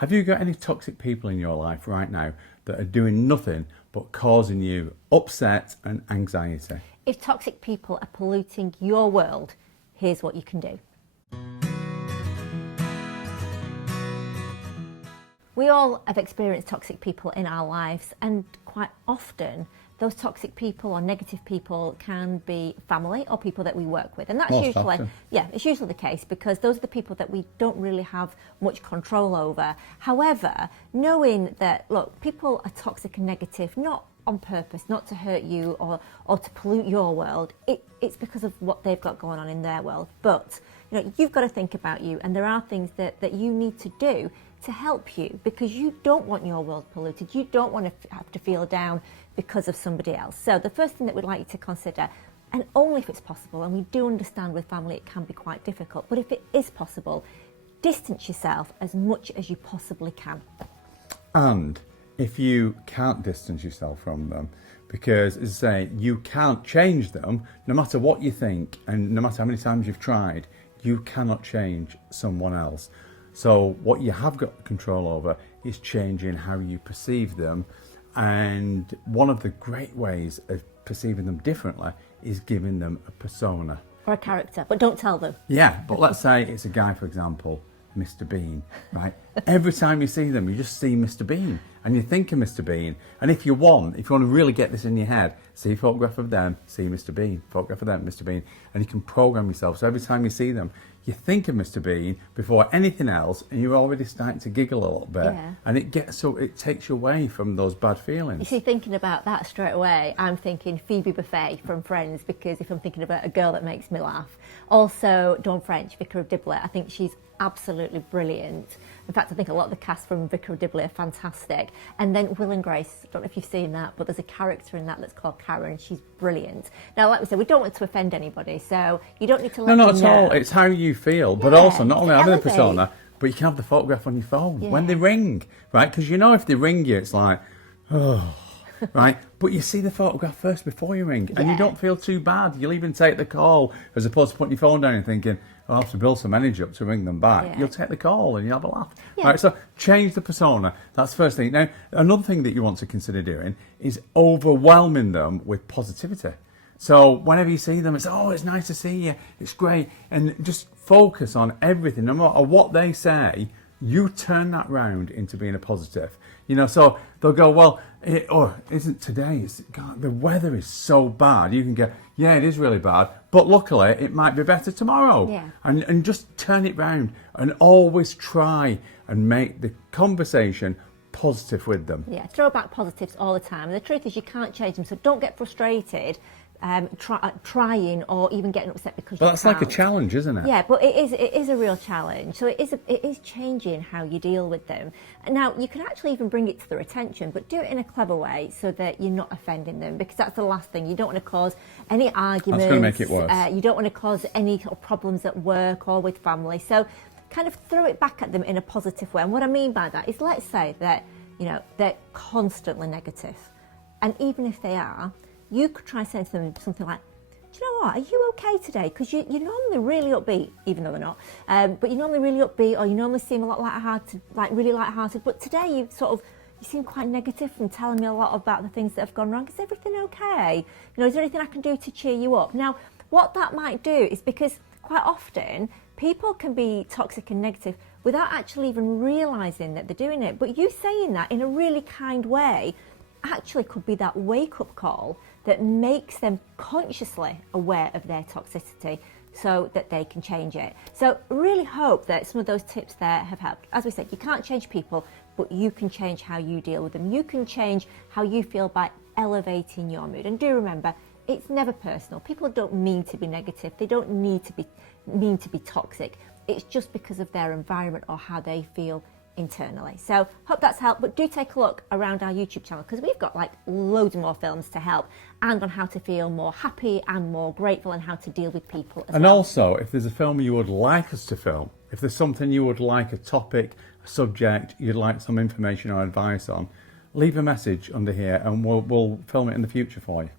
Have you got any toxic people in your life right now that are doing nothing but causing you upset and anxiety? If toxic people are polluting your world, here's what you can do. We all have experienced toxic people in our lives, and quite often those toxic people or negative people can be family or people that we work with, and that's it's usually the case because those are the people that we don't really have much control over. However, knowing that, look, people are toxic and negative not on purpose, not to hurt you or to pollute your world, it's because of what they've got going on in their world. But you've got to think about you, and there are things that you need to do to help you, because you don't want your world polluted. You don't want to have to feel down because of somebody else. So the first thing that we'd like you to consider, and only if it's possible, and we do understand with family it can be quite difficult, but if it is possible, distance yourself as much as you possibly can. And if you can't distance yourself from them, because as I say, you can't change them, no matter what you think and no matter how many times you've tried, you cannot change someone else. So what you have got control over is changing how you perceive them. And one of the great ways of perceiving them differently is giving them a persona. Or a character, but don't tell them. Yeah, but let's say it's a guy, for example, Mr. Bean, right? Every time you see them, you just see Mr. Bean and you think of Mr. Bean. And if you want to really get this in your head, see a photograph of them, see Mr. Bean, photograph of them, Mr. Bean, and you can program yourself. So every time you see them, you think of Mr. Bean before anything else, and you're already starting to giggle a little bit. Yeah. And it takes you away from those bad feelings. You see, thinking about that straight away, I'm thinking Phoebe Buffay from Friends, because if I'm thinking about a girl that makes me laugh. Also, Dawn French, Vicar of Dibley. I think she's absolutely brilliant. In fact, I think a lot of the cast from Vicar of Dibley are fantastic. And then Will and Grace, I don't know if you've seen that, but there's a character in that that's called Karen. She's brilliant. Now, like we said, we don't want to offend anybody, so you don't need to let them know. No, not at all. It's how you feel, but also not only having a persona, but you can have the photograph on your phone when they ring, right? Because if they ring you, it's like, oh, right? But you see the photograph first before you ring, and you don't feel too bad. You'll even take the call as opposed to putting your phone down and thinking, I'll have to build some energy up to ring them back. Yeah. You'll take the call and you'll have a laugh. Yeah. Right, so change the persona. That's the first thing. Now, another thing that you want to consider doing is overwhelming them with positivity. So whenever you see them, it's nice to see you. It's great. And just focus on everything. No matter what they say, you turn that round into being a positive. So they'll go, well, isn't today? God, the weather is so bad. You can go, yeah, it is really bad, but luckily it might be better tomorrow. Yeah. And just turn it round and always try and make the conversation positive with them. Yeah, throw back positives all the time. And the truth is you can't change them, so don't get frustrated trying or even getting upset because But that's like a challenge, isn't it? Yeah, but it is a real challenge. So it is changing how you deal with them. And now you can actually even bring it to their attention, but do it in a clever way so that you're not offending them, because that's the last thing. You don't want to cause any arguments. That's going to make it worse. You don't want to cause any problems at work or with family. So kind of throw it back at them in a positive way. And what I mean by that is, let's say that they're constantly negative, and even if they are, you could try saying to them something like, do you know what, are you okay today? Because you're normally really upbeat, even though they're not, but you're normally really upbeat, or you normally seem a lot really lighthearted, but today you seem quite negative and telling me a lot about the things that have gone wrong. Is everything okay? Is there anything I can do to cheer you up? Now, what that might do is, because quite often people can be toxic and negative without actually even realising that they're doing it, but you saying that in a really kind way actually could be that wake-up call that makes them consciously aware of their toxicity so that they can change it. So really hope that some of those tips there have helped. As we said, you can't change people, but you can change how you deal with them. You can change how you feel by elevating your mood. And do remember, it's never personal. People don't mean to be negative. They don't mean to be toxic. It's just because of their environment or how they feel internally. So hope that's helped, but do take a look around our YouTube channel, because we've got loads more films to help, and on how to feel more happy and more grateful, and how to deal with people as well. And also, if there's a film you would like us to film, if there's something you would like, a topic, a subject you'd like some information or advice on, leave a message under here and we'll film it in the future for you.